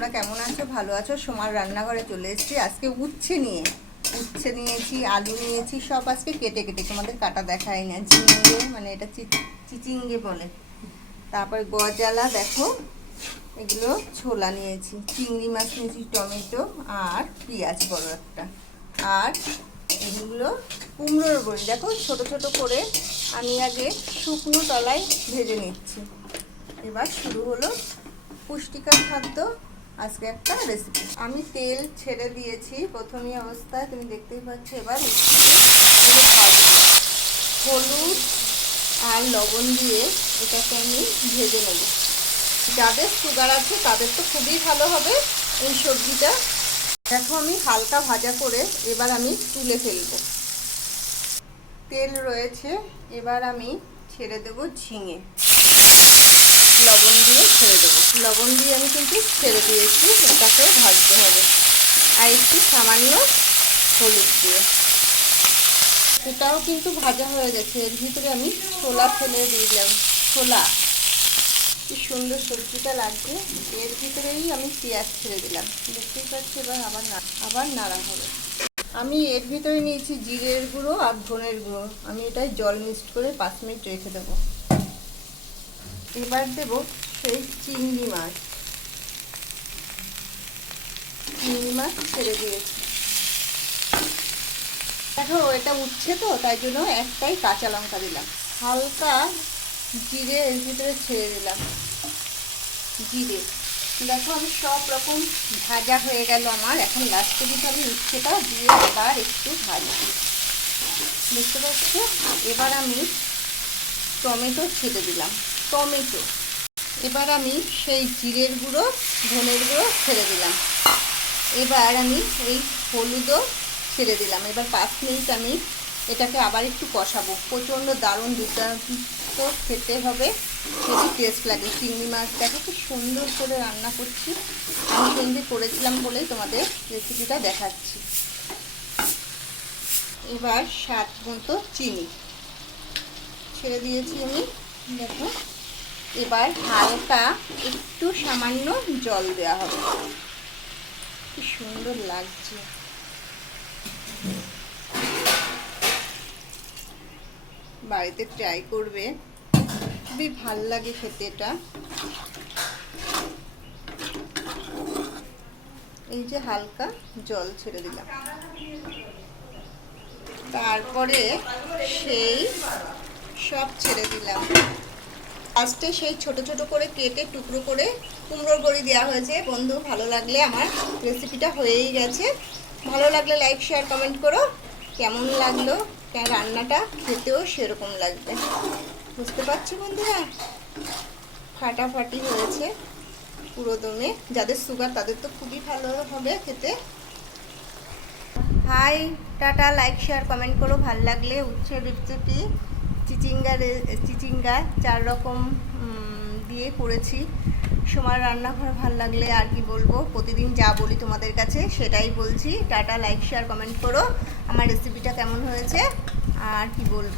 তোমরা কেমন আছো? ভালো আছো? সোমার রান্নাঘরে চলে এসেছি। আজকে উচ্ছে নিয়ে। উচ্ছে নিয়েছি, আলু নিয়েছি, সব আজকে কেটে কেটে। তোমাদের কাটা দেখাই না। ঝিঙে মানে এটা চিচিঙ্গে বলে। তারপর গজালা, দেখো, এগুলো ছোলা নিয়েছি। চিংড়ি মাছ নিয়েছি, টমেটো আর পেঁয়াজ বড় একটা। আর এগুলো কুমড়োর বড়ি। দেখো, ছোট ছোট করে আমি আগে শুকনো তলায় ভেজে নিচ্ছি। এবার শুরু হলো পুষ্টিকর খাদ্য আজকে একটা রেসিপি আমি তেল ছেড়ে দিয়েছি প্রথমে অবস্থায়, তুমি দেখতেই পাচ্ছ এবার হলুদ আর লবণ দিয়ে এটাকে আমি ভেজে নেব। যাদের সুগার আছে তাদের তো খুবই ভালো হবে এই সবজিটা। দেখো আমি হালকা ভাজা করে এবার আমি তুলে ফেলব। তেল রয়েছে, এবার আমি ছেড়ে দেবো ঝিঙে। লবণ দিয়ে ছেড়ে দেবো। লবণ দিয়ে আমি কিন্তু ছেড়ে দিয়েছি, এটাকে ভাজতে হবে। আর একটু সামান্য হলুদ দিয়ে। এটাও কিন্তু ভাজা হয়ে গেছে, এর ভিতরে আমি ছোলা ফেলে দিলাম। ছোলা, কি সুন্দর সবজিটা লাগছে। এর ভিতরেই আমি পেঁয়াজ ছেড়ে দিলাম। দেখতেই পাচ্ছি, এবার আবার আবার নাড়া হবে। আমি এর ভিতরে নিয়েছি জিরের গুঁড়ো আর ধনের গুঁড়ো। আমি এটাই জল মিক্সড করে পাঁচ মিনিট রেখে দেবো। এবার দেব সেই চিংড়ি মাছ। চিংড়ি মাছ ছেড়ে দিয়েছি। দেখো, এটা উঠছে তো, তাই জন্য একটাই কাঁচা লঙ্কা দিলাম। হালকা জিরে এর ভিতরে ছেড়ে দিলাম। জিরে। দেখো, আমি সব রকম ভাজা হয়ে গেল আমার। এখন লাস্টে দিকে আমি উচ্ছেটা, দিয়ে আবার একটু ভাজছি বুঝতে পারছ? এবার আমি টমেটো ছেড়ে দিলাম। টমেটো। এবার আমি সেই জিরের গুঁড়ো, ধনের গুঁড়ো ছেড়ে দিলাম। এবার আমি এই হলুদও ছেড়ে দিলাম। এবার পাঁচ মিনিট আমি এটাকে আবার একটু কষাবো। প্রচণ্ড দারুণ দুর্দান্ত খেতে হবে। খুবই টেস্ট লাগে। চিংড়ি মাছটাকে খুব সুন্দর করে রান্না করছি। আমি সেদিন করেছিলাম বলেই তোমাদের রেসিপিটা দেখাচ্ছি। এবার স্বাদ মতো চিনি। ছেড়ে দিয়েছি আমি, দেখো। এবার হালকা একটু সামান্য জল দেওয়া হবে। কি সুন্দর লাগছে। বাড়িতে ট্রাই করবে। খুবই ভালো লাগে খেতে এটা। এই যে হালকা জল ছেড়ে দিলাম। তারপরে সেই সব ছেড়ে দিলাম। লাস্টে সেই ছোট ছোট করে কেটে টুকরো করে কুমড়োর বড়ি দেওয়া হয়েছে। বন্ধু, ভালো লাগলে আমার রেসিপিটা হয়েই গেছে। ভালো লাগলে লাইক শেয়ার কমেন্ট করো। কেমন লাগল? রান্নাটা? খেতেও সেরকম লাগবে। বুঝতে পারছ বন্ধুরা? ফাটাফাটি হয়েছে পুরো দমে। যাদের সুগার তাদের তো খুবই ভালো হবে খেতে। Hi tata like share comment করো। ভালো লাগলে উচ্ছে রেসিপি চিচিঙ্গা চিচিঙ্গা চার রকম দিয়ে করেছি। সময় রান্নাঘর ভালো লাগলে আর কি বলব? প্রতিদিন যা বলি তোমাদের কাছে, সেটাই বলছি। টাটা লাইক শেয়ার কমেন্ট করো। আমার রেসিপিটা কেমন হয়েছে? আর কি বলব?